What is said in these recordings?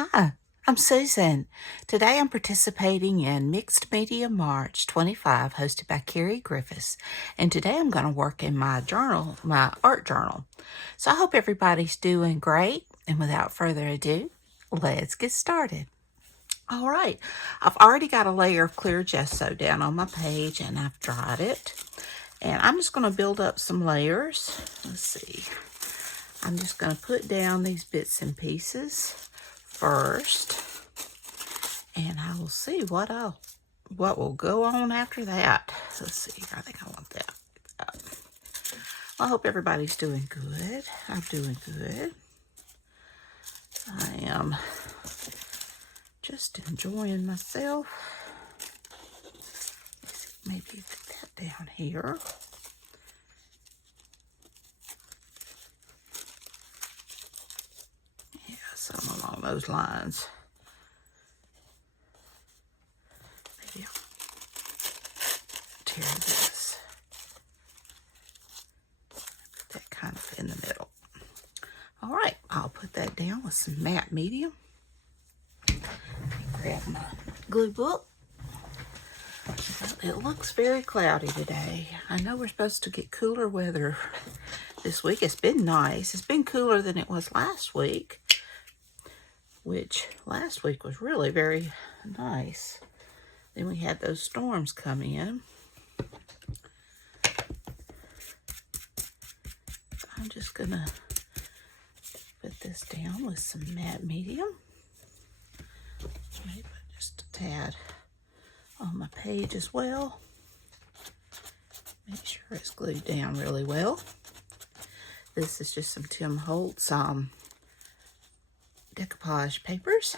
Hi, I'm Susan. Today I'm participating in Mixed Media March 25 hosted by Carrie Griffiths. And today I'm going to work in my journal, my art journal. So I hope everybody's doing great. And without further ado, let's get started. All right, I've already got a layer of clear gesso down on my page and I've dried it. And I'm just going to build up some layers. Let's see. I'm just going to put down these bits and pieces first, and I will see what will go on after that. Let's see. I think I want that. I hope everybody's doing good. I'm doing good. I am just enjoying myself. Let's see, maybe put that down here. Yeah, something along those lines. Maybe I'll tear this. Put that kind of in the middle. All right, I'll put that down with some matte medium. Grab my glue book. Well, it looks very cloudy today. I know we're supposed to get cooler weather this week. It's been nice. It's been cooler than it was last week, which last week was really very nice. Then we had those storms come in. So I'm just gonna put this down with some matte medium. Maybe just a tad on my page as well. Make sure it's glued down really well. This is just some Tim Holtz decoupage papers.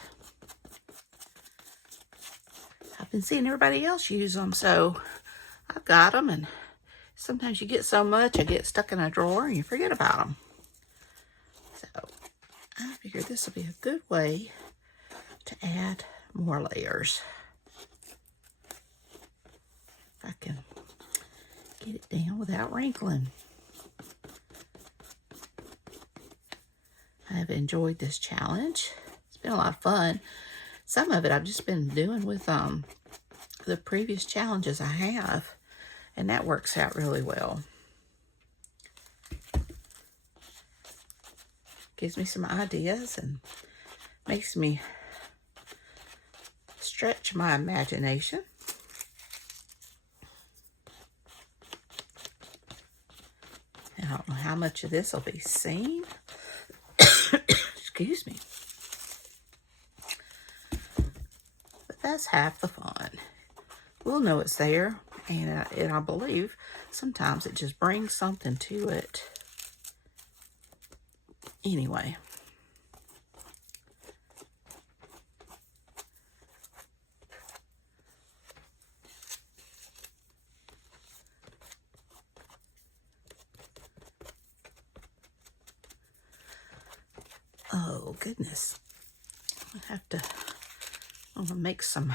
I've been seeing everybody else use them, so I've got them, and sometimes you get so much, I get stuck in a drawer and you forget about them. So I figured this will be a good way to add more layers. If I can get it down without wrinkling. I've enjoyed this challenge. It's been a lot of fun. Some of it I've just been doing with the previous challenges I have, and that works out really well. Gives me some ideas and makes me stretch my imagination. I don't know how much of this will be seen. Excuse me. But that's half the fun. We'll know it's there, and I believe sometimes it just brings something to it. Anyway. Oh, goodness. I'm gonna make some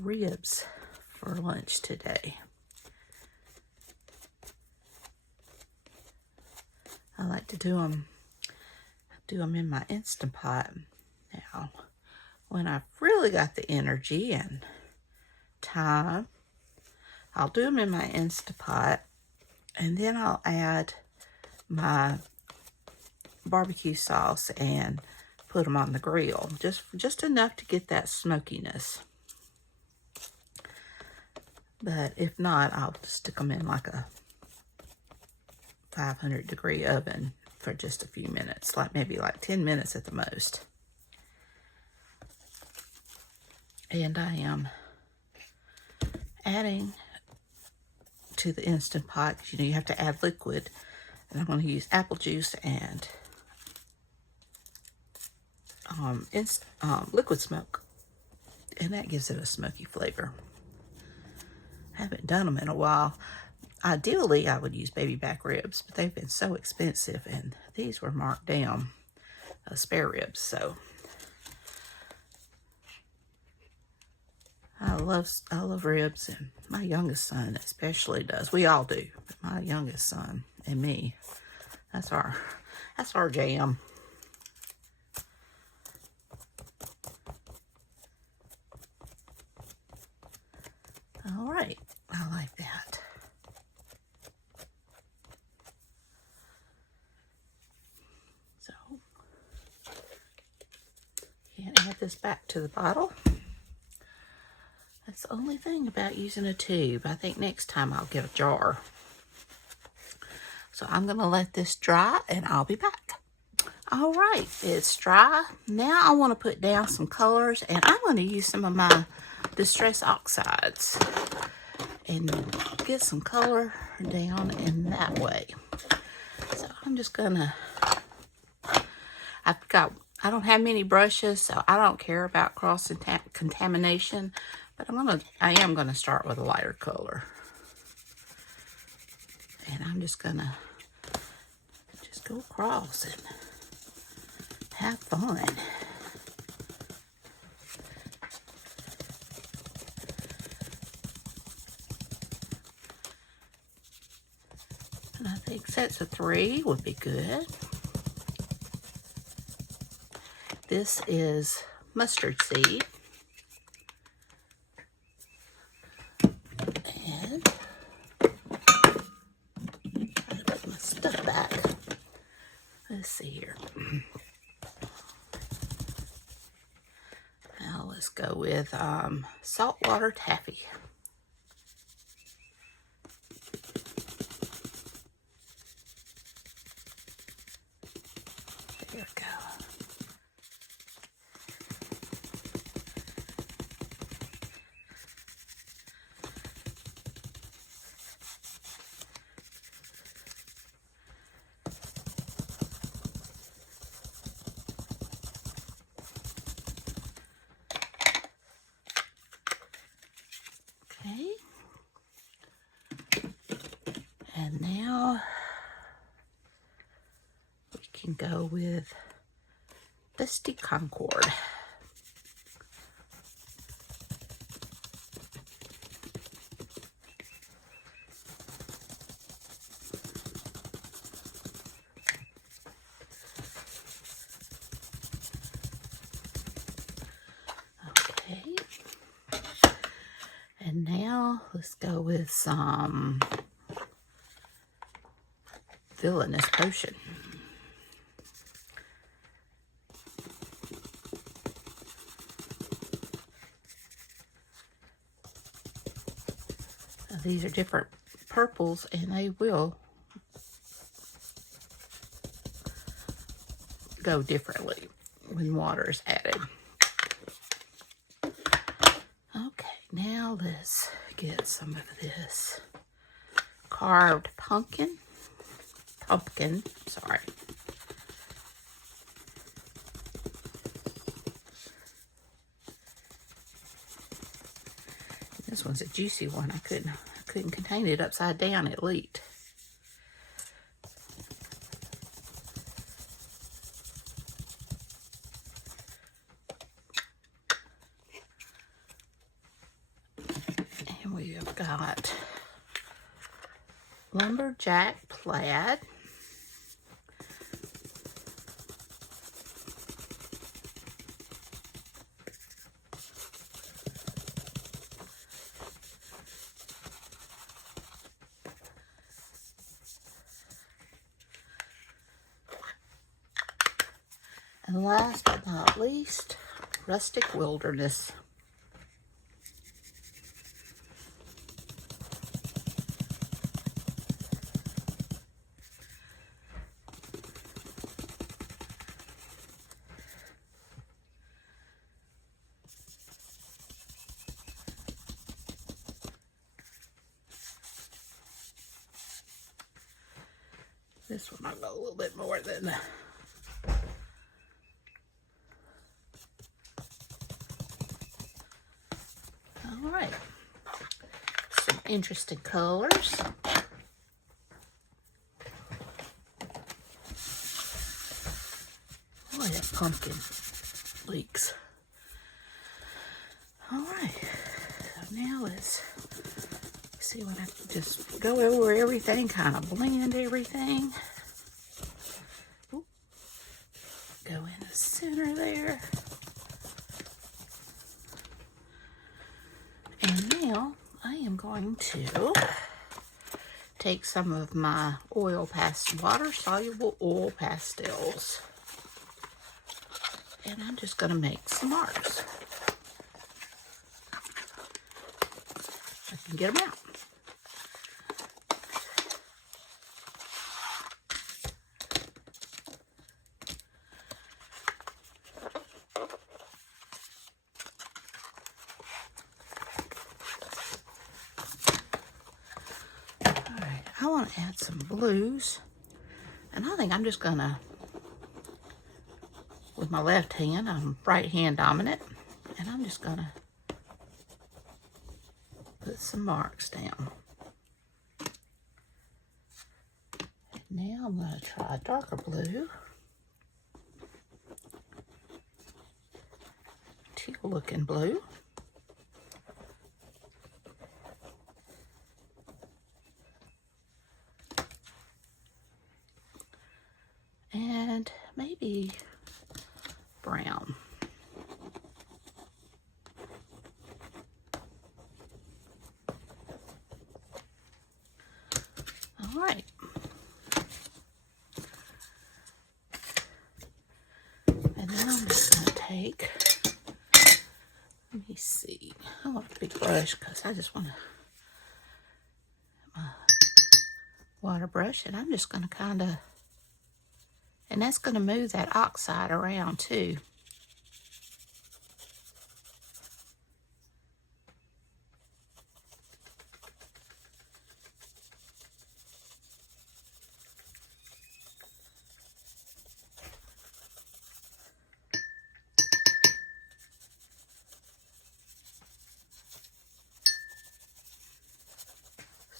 ribs for lunch today. I like to do them in my Instant Pot. Now, when I've really got the energy and time, I'll do them in my Instant Pot, and then I'll add my barbecue sauce and put them on the grill, just enough to get that smokiness. But if not, I'll just stick them in like a 500-degree oven for just a few minutes, maybe 10 minutes at the most. And I am adding to the Instant Pot, you have to add liquid, and I'm going to use apple juice and liquid smoke, and that gives it a smoky flavor. I haven't done them in a while. Ideally, I would use baby back ribs, but they've been so expensive, and these were marked down spare ribs. So I love ribs, and my youngest son especially does. We all do, but my youngest son and me, that's our jam. All right, I like that. So, and add this back to the bottle. That's the only thing about using a tube. I think next time I'll get a jar. So I'm gonna let this dry and I'll be back. All right, it's dry. Now I wanna put down some colors, and I'm gonna use some of my Distress Oxides and get some color down in that way. So I'm just gonna, I don't have many brushes, so I don't care about cross contamination, but I am gonna start with a lighter color. And I'm just gonna go across and have fun. And I think sets of 3 would be good. This is mustard seed. And I put my stuff back. Let's see here. Now let's go with saltwater taffy. There we go. Okay. And now we can go with Dusty Concord. Okay. And now let's go with some Villainous Potion. Now, these are different purples, and they will go differently when water is added. Okay, now let's get some of this carved pumpkin, sorry. This one's a juicy one. I couldn't contain it upside down. It leaked. And we have got Lumberjack Plaid. And last but not least, Rustic Wilderness. This one I'll go a little bit more than all right. Some interesting colors. Oh, that pumpkin leaks. All right. So now let's see what I can just go over everything, kind of blend everything. Ooh. Go in the center there. And now I am going to take some of my water-soluble oil pastels, and I'm just going to make some marks. I can get them out. I want to add some blues, and I think I'm just gonna, with my left hand, I'm right hand dominant, and I'm just gonna put some marks down. Now I'm gonna try a darker blue, teal looking blue. And maybe brown. All right. And then I'm just going to take, let me see, I want a big brush because I just want to, water brush, and I'm just going to kind of, and that's going to move that oxide around too.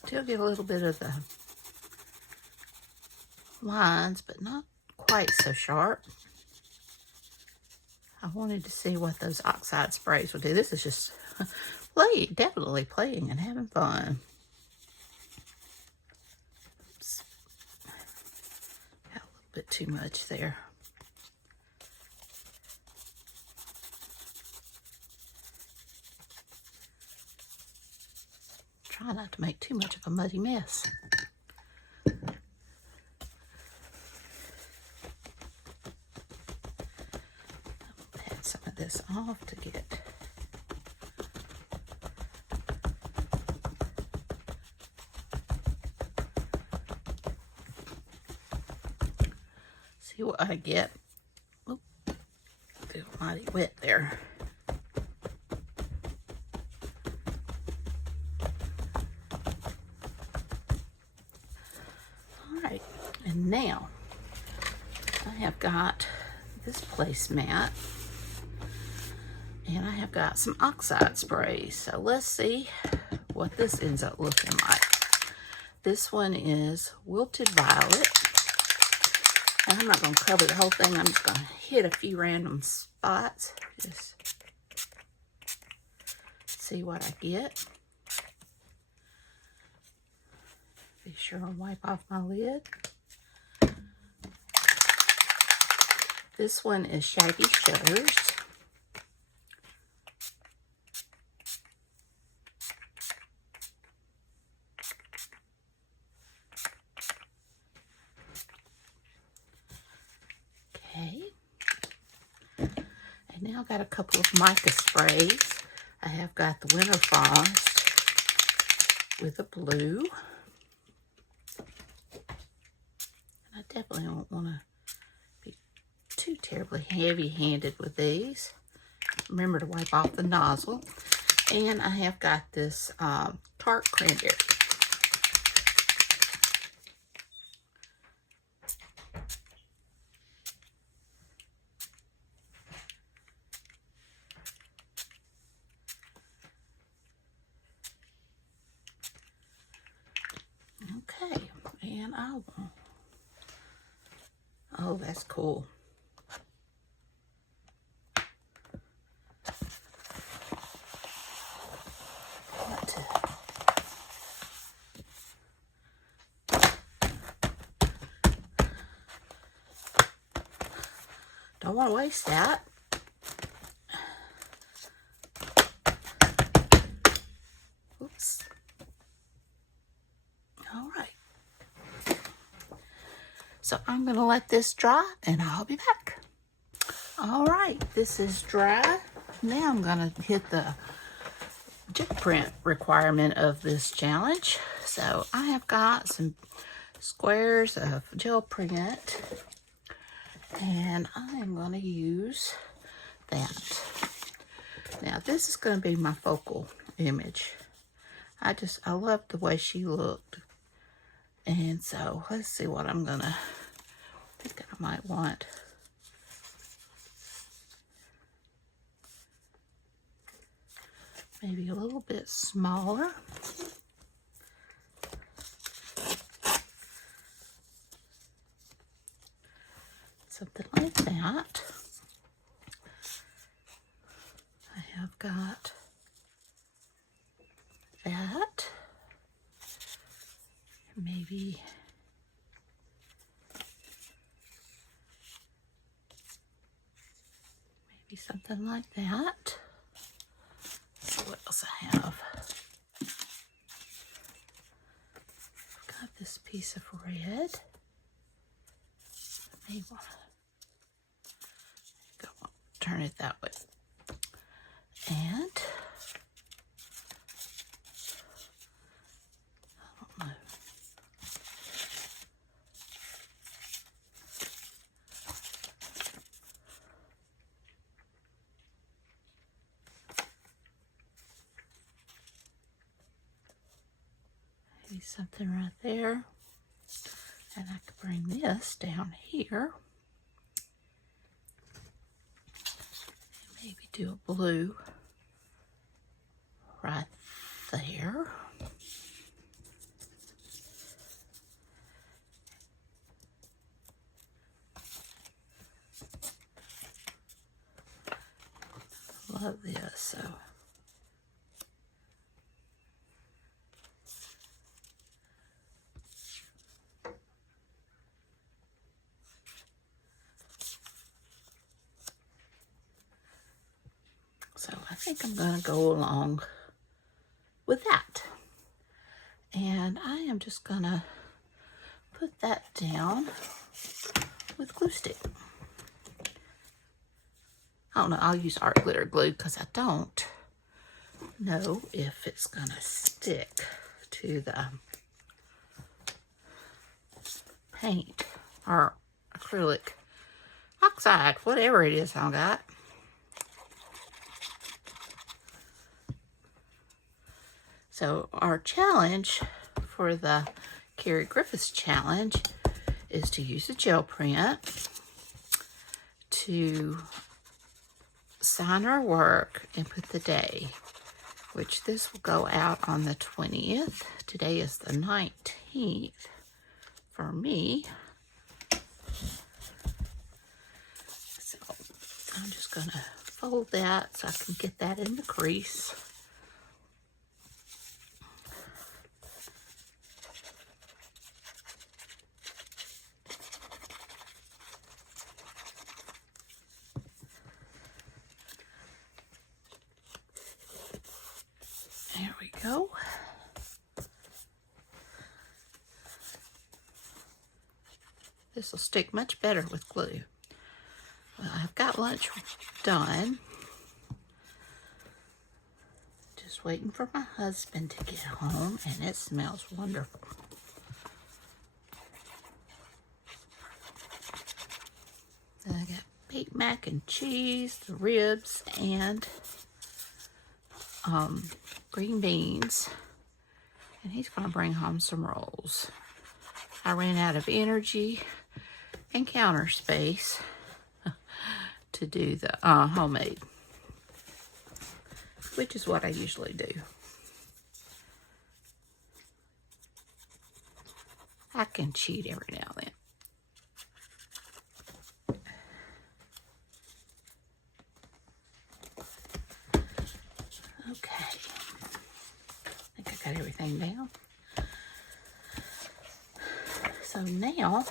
Still get a little bit of the lines, but not quite so sharp. I wanted to see what those oxide sprays would do. This is just definitely playing and having fun. Oops. Got a little bit too much there. Try not to make too much of a muddy mess. Pat some of this off to get see what I get. Oop, feel mighty wet there. And now I have got this placemat, and I have got some oxide sprays. So let's see what this ends up looking like. This one is Wilted Violet, and I'm not going to cover the whole thing. I'm just going to hit a few random spots, just see what I get. Be sure and wipe off my lid. This one is Shaggy Shutters. Okay. And now I've got a couple of mica sprays. I have got the Winter Frost with a blue. And I definitely don't want to too terribly heavy-handed with these. Remember to wipe off the nozzle. And I have got this tart cranberry. Okay, and I will. Oh, that's cool. Don't want to waste that. Oops. So I'm going to let this dry and I'll be back. All right, this is dry. Now I'm going to hit the gel print requirement of this challenge. So I have got some squares of gel print and I am going to use that. Now this is going to be my focal image. I love the way she looked. And so let's see what I'm gonna, I think I might want maybe a little bit smaller. Something like that. I have got that. Maybe something like that. Let's see what else I have. I've got this piece of red. I may want to turn it that way. And I don't know. Maybe something right there. And I could bring this down here. And maybe do a blue right there. Love this, so I think I'm going to go along with that. And I am just going to put that down with glue stick. I don't know, I'll use art glitter glue because I don't know if it's going to stick to the paint or acrylic oxide, whatever it is I got. So our challenge for the Carrie Griffiths challenge is to use a gel print to sign our work and put the day, which this will go out on the 20th. Today is the 19th for me. So I'm just going to fold that so I can get that in the crease. There we go. This will stick much better with glue. Well, I've got lunch done. Just waiting for my husband to get home, and it smells wonderful. Then I got baked mac and cheese, the ribs, and green beans, and he's going to bring home some rolls. I ran out of energy and counter space to do the homemade, which is what I usually do. I can cheat every now and then. Okay, I think I got everything down. So now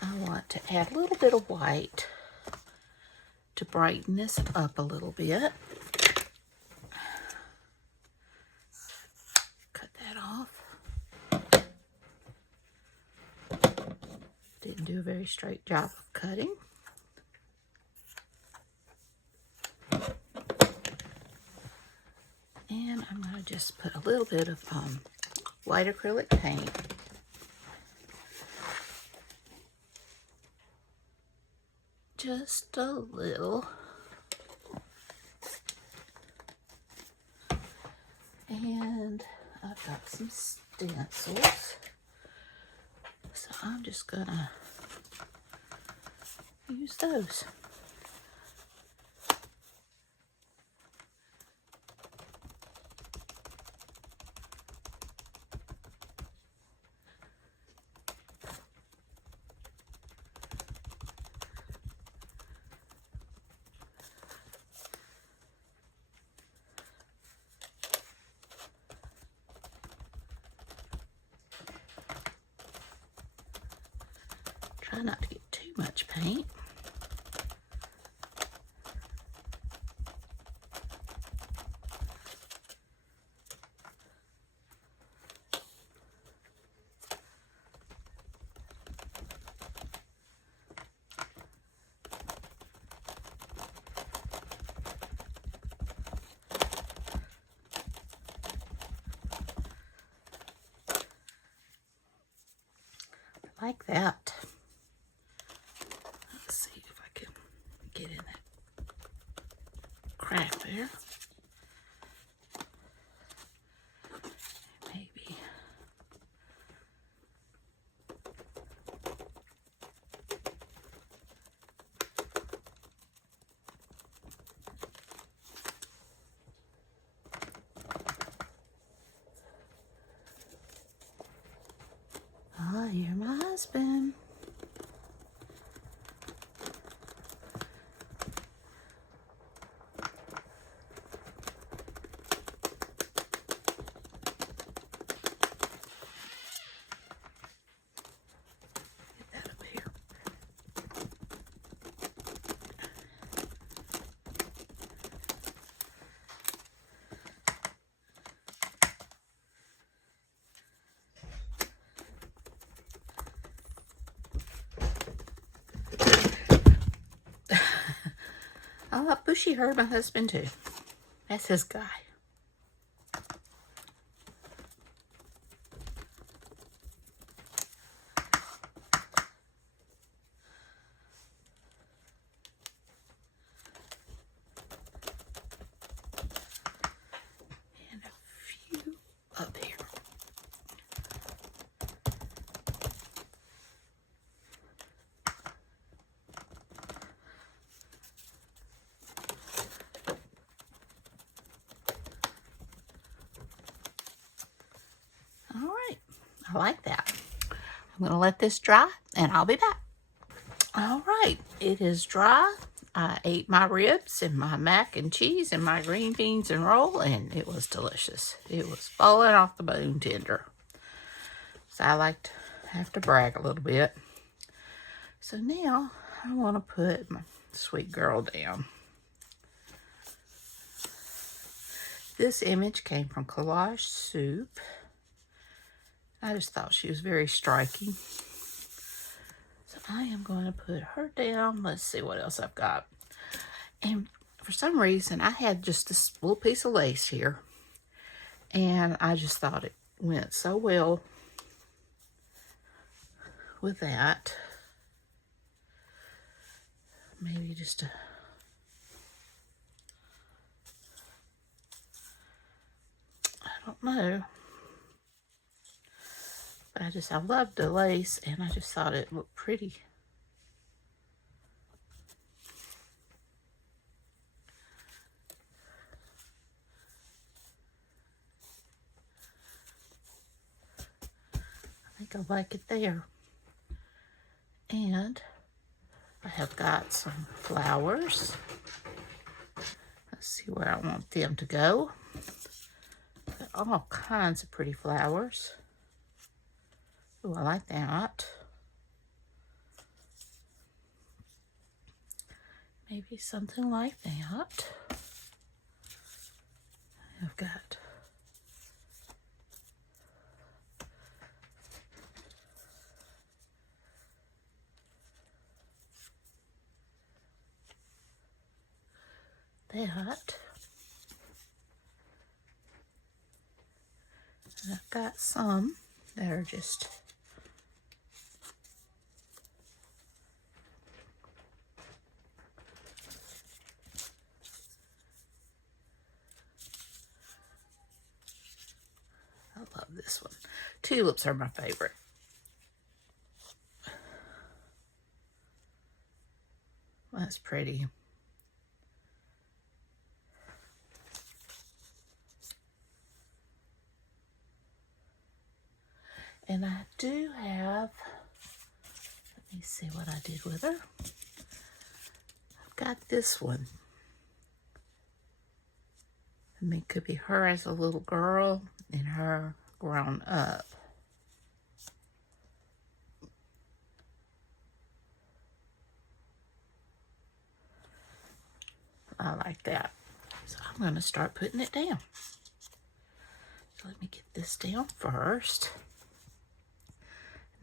I want to add a little bit of white to brighten this up a little bit. Cut that off. Didn't do a very straight job of cutting. And I'm going to just put a little bit of white acrylic paint. Just a little. And I've got some stencils. So I'm just going to use those. Try not to get too much paint. Like that. Let's see if I can get in that crack there. Maybe. Oh, you're my husband. Get that up here. I love Bushy Herb, my husband too. That's his guy. And a few up here. All right, I like that. I'm going to let this dry and I'll be back. All right, it is dry. I ate my ribs and my mac and cheese and my green beans and roll, and it was delicious. It was falling off the bone tender. So I like to have to brag a little bit. So now I want to put my sweet girl down. This image came from Collage Soup. I just thought she was very striking. So I am going to put her down. Let's see what else I've got. And for some reason, I had just this little piece of lace here. And I just thought it went so well with that. Maybe just a... I don't know. But I loved the lace, and I just thought it looked pretty. I think I like it there. And I have got some flowers. Let's see where I want them to go. Got all kinds of pretty flowers. Oh, I like that. Maybe something like that. I've got that. And I've got some that are just I love this one. Tulips are my favorite. That's pretty. And I do have, let me see what I did with her. I've got this one. I mean, it could be her as a little girl and her grown up. I like that. So I'm going to start putting it down. So let me get this down first.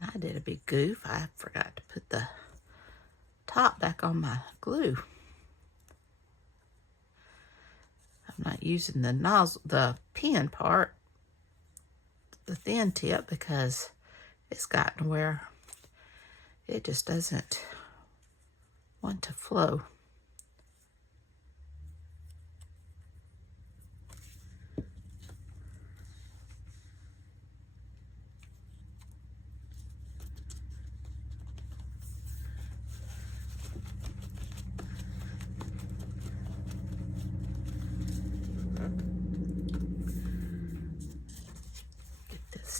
And I did a big goof. I forgot to put the top back on my glue. I'm not using the nozzle, the pen part, the thin tip, because it's gotten where it just doesn't want to flow.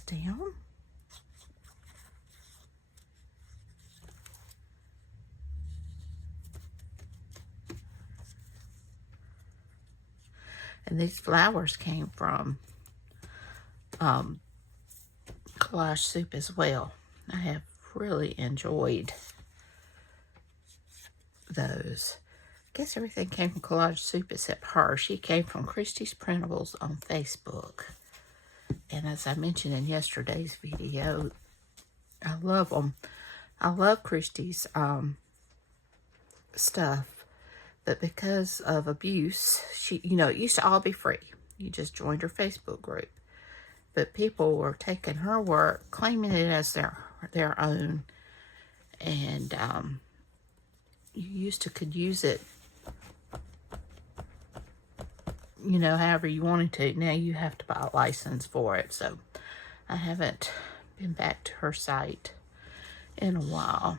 Down. And these flowers came from collage soup as well. I have really enjoyed those. I guess everything came from collage soup except her. She came from Christie's Printables on Facebook. And as I mentioned in yesterday's video, I love them. I love Christie's stuff, but because of abuse, it used to all be free. You just joined her Facebook group. But people were taking her work, claiming it as their own, and you could use it, however you wanted to. Now you have to buy a license for it. So I haven't been back to her site in a while.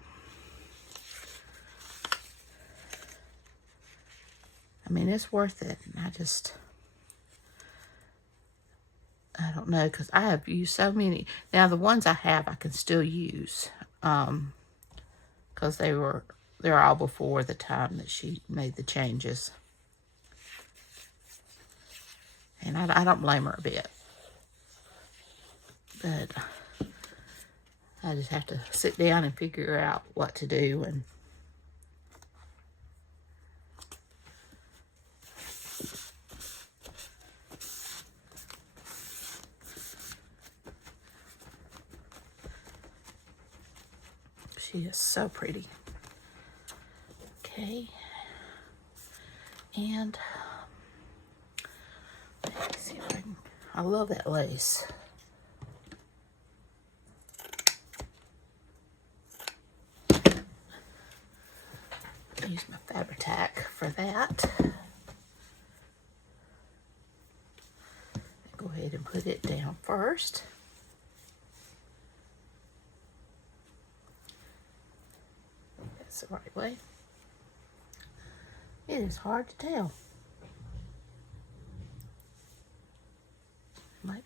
I mean, it's worth it. And I don't know, because I have used so many. Now the ones I have, I can still use, because they're all before the time that she made the changes. And I don't blame her a bit. But I just have to sit down and figure out what to do. And she is so pretty. Okay. And let's see if I love that lace. Use my Fabri-Tac for that. Go ahead and put it down first. That's the right way. It is hard to tell. Maybe.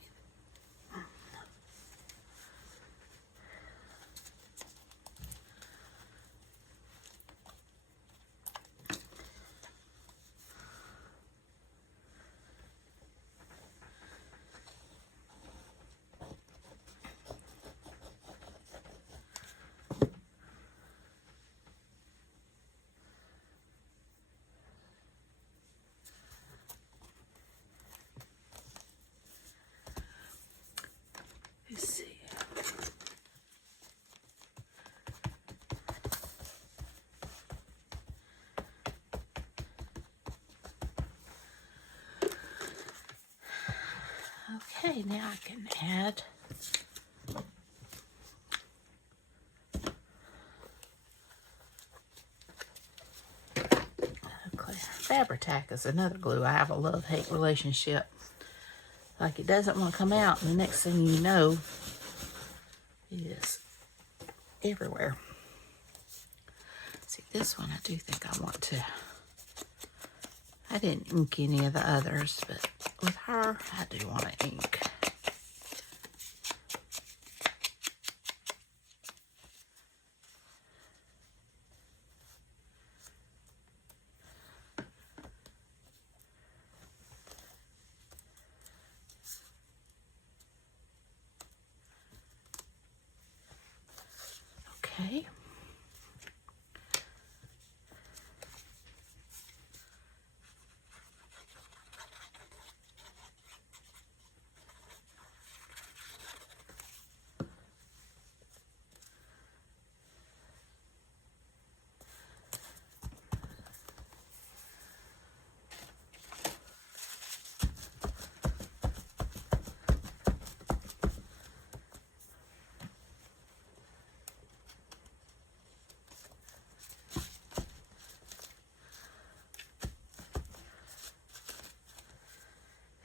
Okay, now I can add Fabri-Tac is another glue. I have a love-hate relationship. Like, it doesn't want to come out, and the next thing you know, it is everywhere. See, this one I do think I want to. I didn't ink any of the others, but with her, I do want to ink. Okay.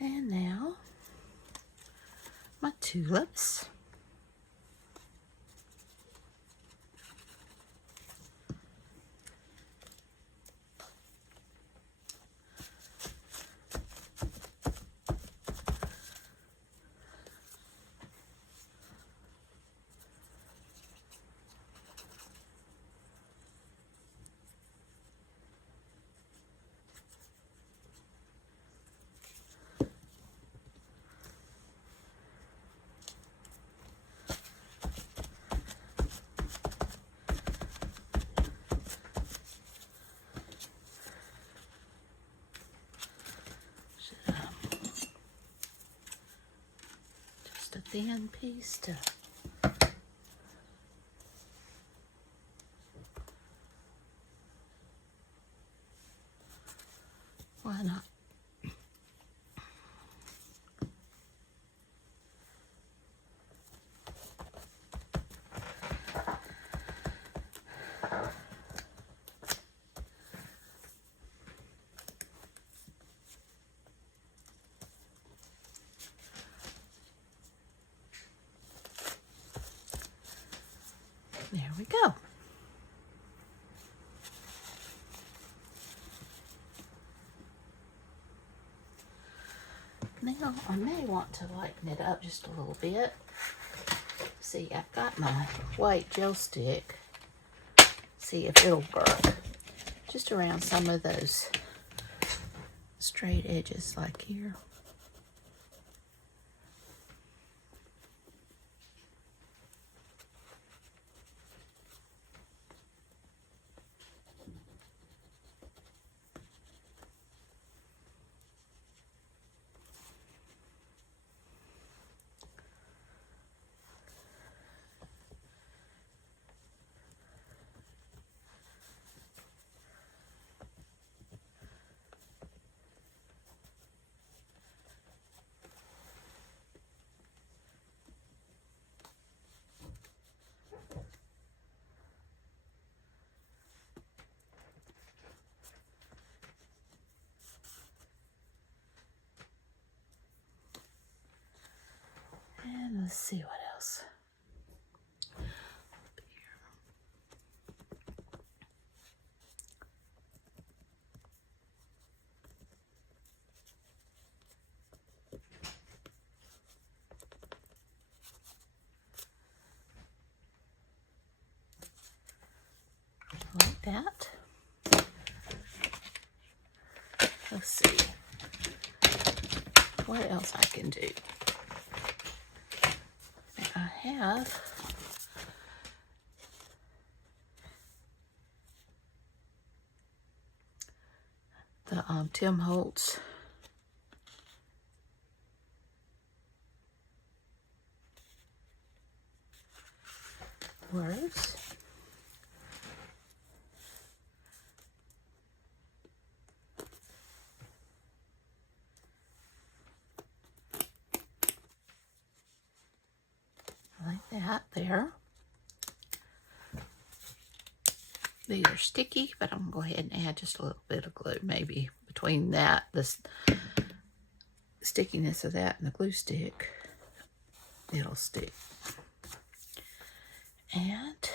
And now, my tulips. Just a thin piece to why not? There we go. Now, I may want to lighten it up just a little bit. See, I've got my white gel stick. See if it'll work. Just around some of those straight edges like here. And let's see what else. Up here. Like that. Let's see what else I can do. I have the Tim Holtz words. there. These are sticky, but I'm going to go ahead and add just a little bit of glue, maybe between that, the stickiness of that and the glue stick, it'll stick. And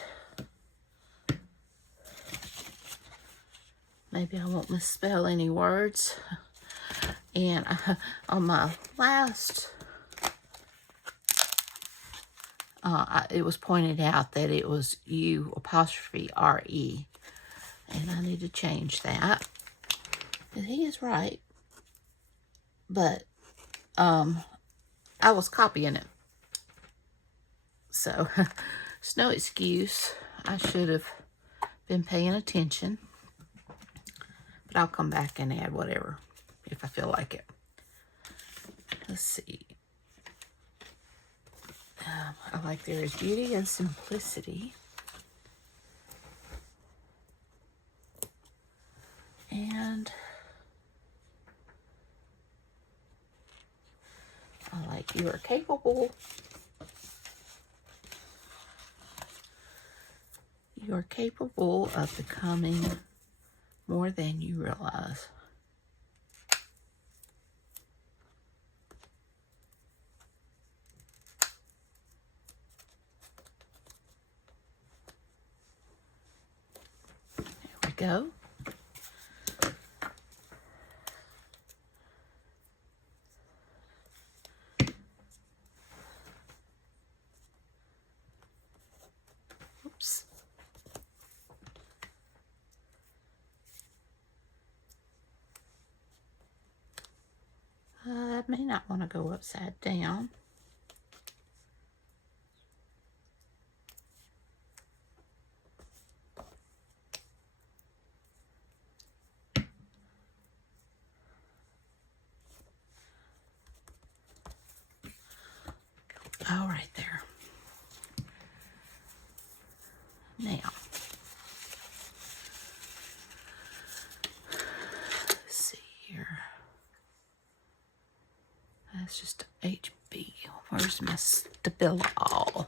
maybe I won't misspell any words. And on my last, it was pointed out that it was U''RE. And I need to change that. And he is right. But I was copying it. So, it's no excuse. I should have been paying attention. But I'll come back and add whatever if I feel like it. Let's see. I like there is beauty and simplicity. And I like you are capable. You are capable of becoming more than you realize. There we go. Oops. I may not want to go upside down. All right there. Now, let's see here. That's just HB. Where's my Stabilo?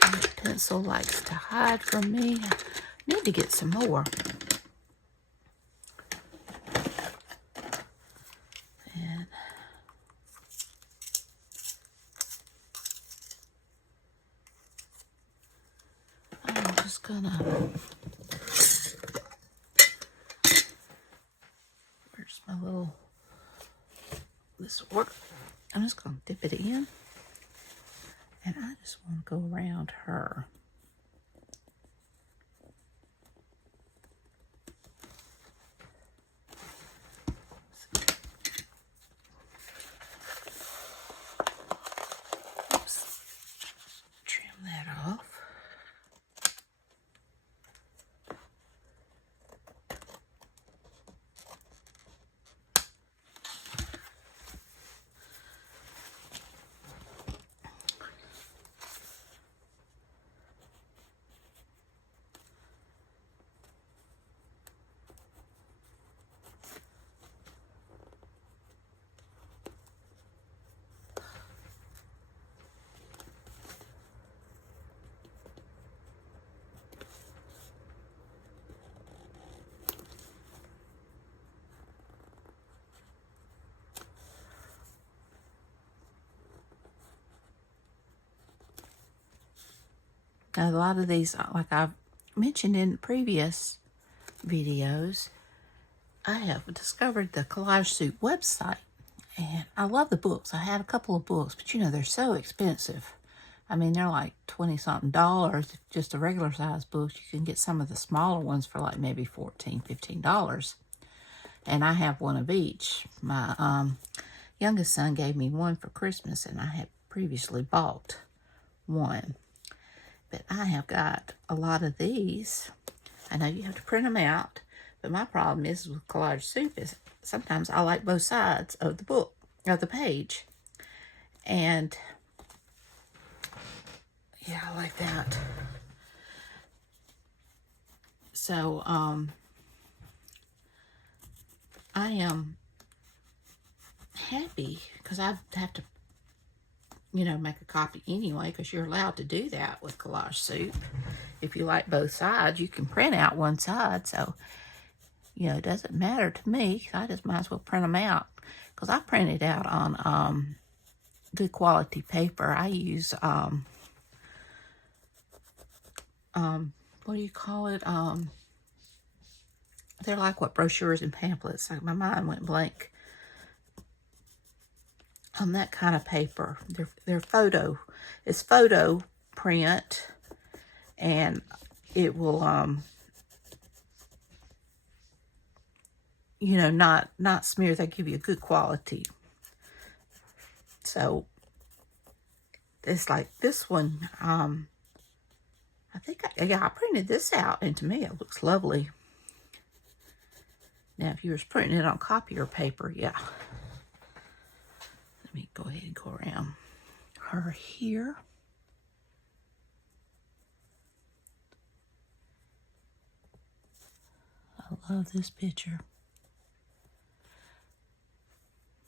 The pencil likes to hide from me. I need to get some more. And I'm just gonna, where's my little, this work, I'm just gonna dip it in, and I just want to go around her. Oops. Trim that off. Now, a lot of these, like I've mentioned in previous videos, I have discovered the Collage Soup website, and I love the books. I had a couple of books, but you know, they're so expensive. I mean, they're like $20-something. Just a regular size book. You can get some of the smaller ones for like maybe $14, $15. And I have one of each. My youngest son gave me one for Christmas, and I had previously bought one. But I have got a lot of these. I know you have to print them out, but my problem is with Collage Soup is sometimes I like both sides of the book, or the page. And yeah, I like that. So, I am happy because I have to you know, make a copy anyway, because you're allowed to do that with collage soup. If you like both sides, you can print out one side. So, you know, it doesn't matter to me. I just might as well print them out, because I print it out on good quality paper. I use, what do you call it? They're like what, brochures and pamphlets. Like, my mind went blank on that kind of paper. They're photo. It's photo print, and it will you know, not smear. They give you a good quality. So it's like this one. I think I printed this out, and to me it looks lovely. Now, if you were printing it on copier paper, yeah. Let me go ahead and go around her here. I love this picture.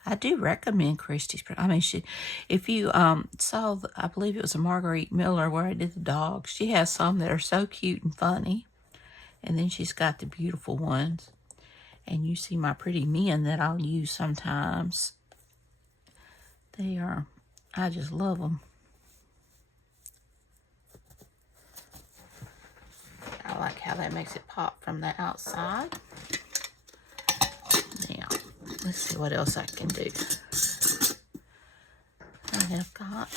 I do recommend Christie's. I mean, if you saw, I believe it was a Marguerite Miller where I did the dogs. She has some that are so cute and funny, and then she's got the beautiful ones. And you see my pretty men that I'll use sometimes. They are, I just love them. I like how that makes it pop from the outside. Now, let's see what else I can do. I have got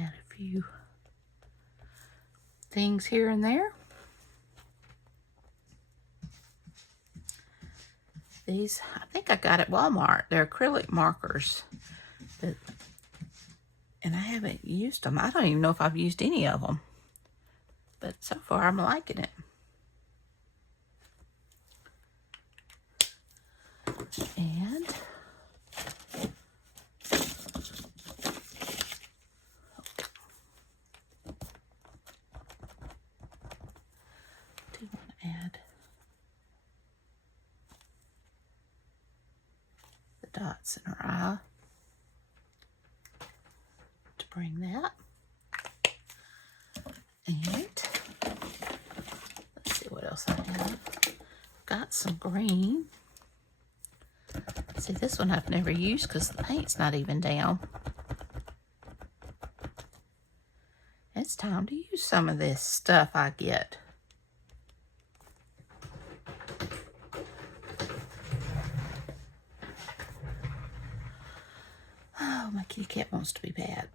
add a few things here and there. These, I think I got at Walmart. They're acrylic markers. And I haven't used them. I don't even know if I've used any of them. But so far, I'm liking it. And do want to add the dots in her eye to bring that. And let's see what else I have. Got some green. See, this one I've never used because the paint's not even down. It's time to use some of this stuff I get. Oh, my kitty cat wants to be bad.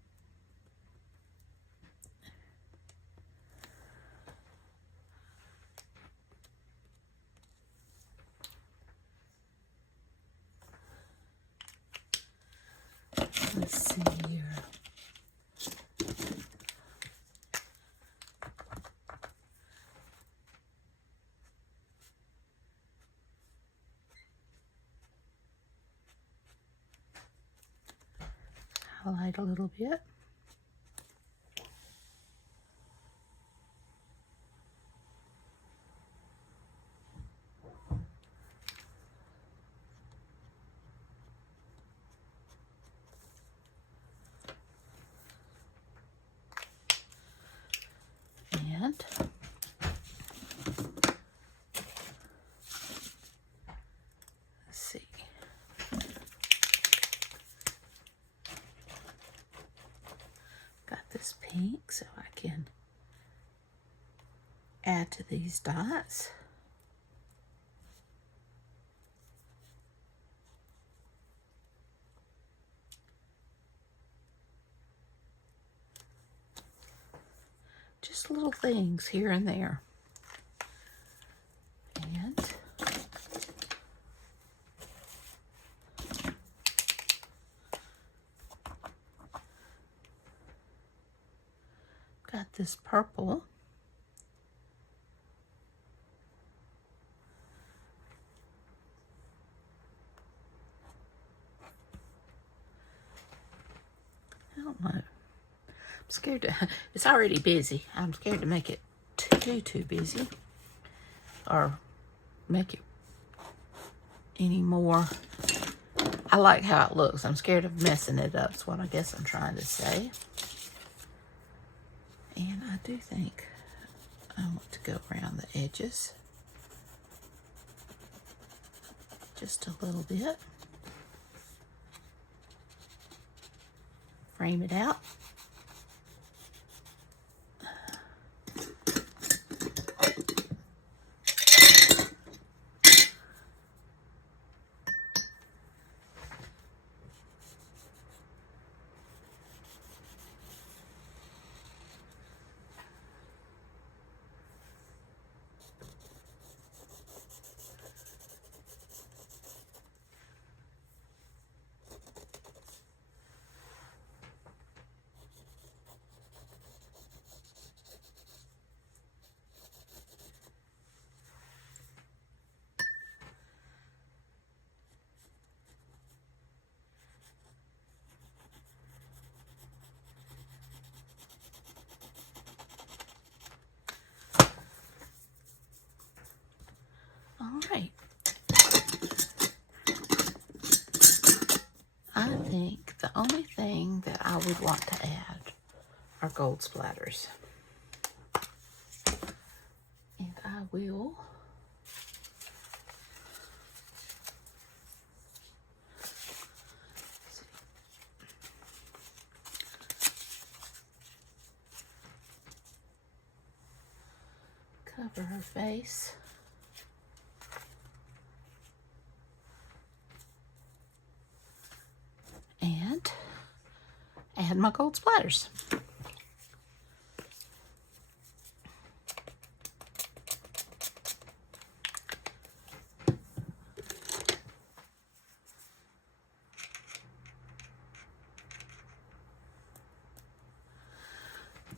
Let's see here. Highlight a little bit. And let's see. Got this pink so I can add to these dots. Just little things here and there. And got this purple. scared to, it's already busy. I'm scared to make it too busy or make it any more. I like how it looks. I'm scared of messing it up. That's what I guess I'm trying to say. And I do think I want to go around the edges just a little bit. Frame it out. All right. I think the only thing that I would want to add are gold splatters. And I will cover her face. And add my gold splatters.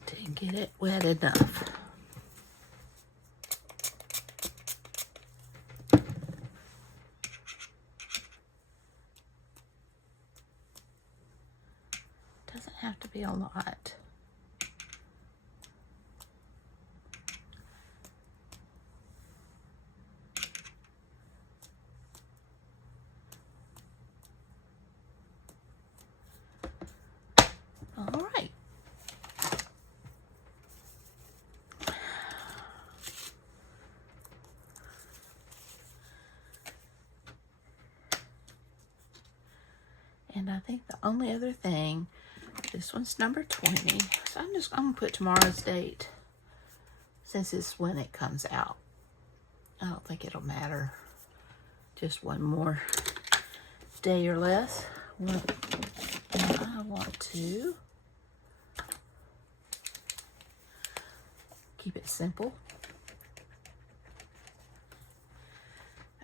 Didn't get it wet enough. Doesn't have to be a lot. All right. And I think the only other thing, this one's number 20. So I'm going to put tomorrow's date since it's when it comes out. I don't think it'll matter. Just one more day or less. And I want to keep it simple.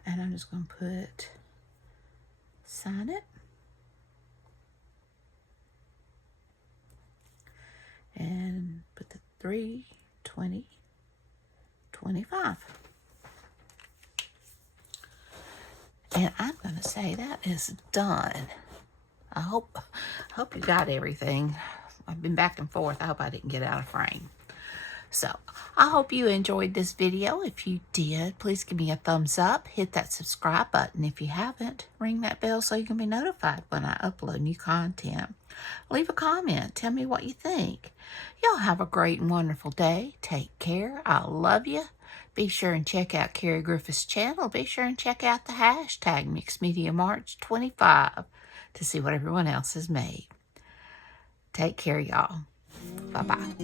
And I'm just going to put sign it. And put the 3/20/25. And I'm going to say that is done. I hope you got everything. I've been back and forth. I hope I didn't get out of frame. So I hope you enjoyed this video. If you did, please give me a thumbs up. Hit that subscribe button. If you haven't, ring that bell so you can be notified when I upload new content. Leave a comment. Tell me what you think. Y'all have a great and wonderful day. Take care. I love you. Be sure and check out Carrie Griffith's channel. Be sure and check out the hashtag MixedMediaMarch25 to see what everyone else has made. Take care, y'all. Bye-bye.